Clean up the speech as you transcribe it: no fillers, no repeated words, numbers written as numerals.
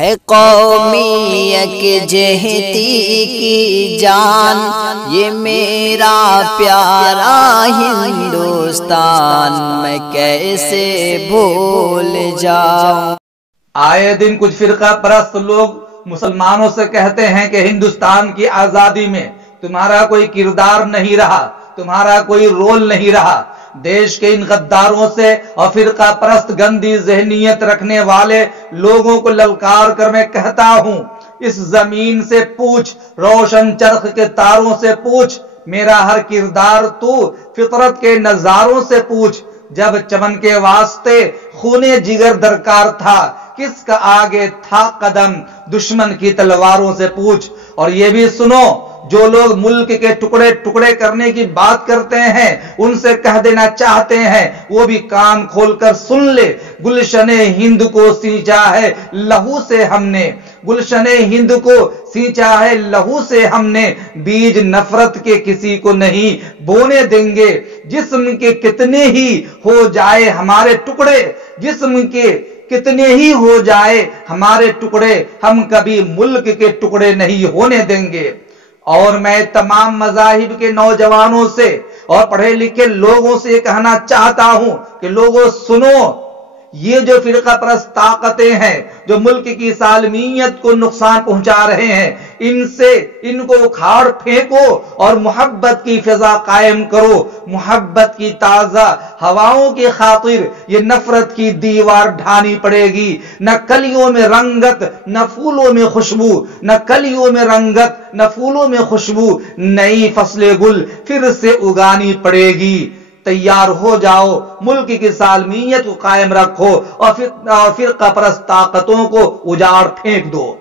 ہے قومیت جہتی کی جان، یہ میرا پیارا ہندوستان، میں کیسے بھول جاؤں۔ آئے دن کچھ فرقہ پرست لوگ مسلمانوں سے کہتے ہیں کہ ہندوستان کی آزادی میں تمہارا کوئی کردار نہیں رہا، تمہارا کوئی رول نہیں رہا۔ دیش کے ان غداروں سے اور فرقہ پرست گندی ذہنیت رکھنے والے لوگوں کو للکار کر میں کہتا ہوں، اس زمین سے پوچھ، روشن چرخ کے تاروں سے پوچھ، میرا ہر کردار تو فطرت کے نظاروں سے پوچھ۔ جب چمن کے واسطے خونے جگر درکار تھا، کس کا آگے تھا قدم، دشمن کی تلواروں سے پوچھ۔ اور یہ بھی سنو، جو لوگ ملک کے ٹکڑے ٹکڑے کرنے کی بات کرتے ہیں، ان سے کہہ دینا چاہتے ہیں وہ بھی کان کھول کر سن لے، گلشن ہند کو سینچا ہے لہو سے ہم نے، گلشن ہند کو سینچا ہے لہو سے ہم نے، بیج نفرت کے کسی کو نہیں بونے دیں گے۔ جسم کے کتنے ہی ہو جائے ہمارے ٹکڑے، جسم کے کتنے ہی ہو جائے ہمارے ٹکڑے، ہم کبھی ملک کے ٹکڑے نہیں ہونے دیں گے۔ اور میں تمام مذاہب کے نوجوانوں سے اور پڑھے لکھے لوگوں سے یہ کہنا چاہتا ہوں کہ لوگوں سنو، یہ جو فرقہ پرست طاقتیں ہیں جو ملک کی سالمیت کو نقصان پہنچا رہے ہیں، ان کو اکھاڑ پھینکو اور محبت کی فضا قائم کرو۔ محبت کی تازہ ہواؤں کی خاطر یہ نفرت کی دیوار ڈھانی پڑے گی۔ نہ کلیوں میں رنگت نہ پھولوں میں خوشبو، نہ کلیوں میں رنگت نہ پھولوں میں خوشبو، نئی فصل گل پھر سے اگانی پڑے گی۔ تیار ہو جاؤ، ملک کی سالمیت کو قائم رکھو اور فرقہ پرست طاقتوں کو اجاڑ پھینک دو۔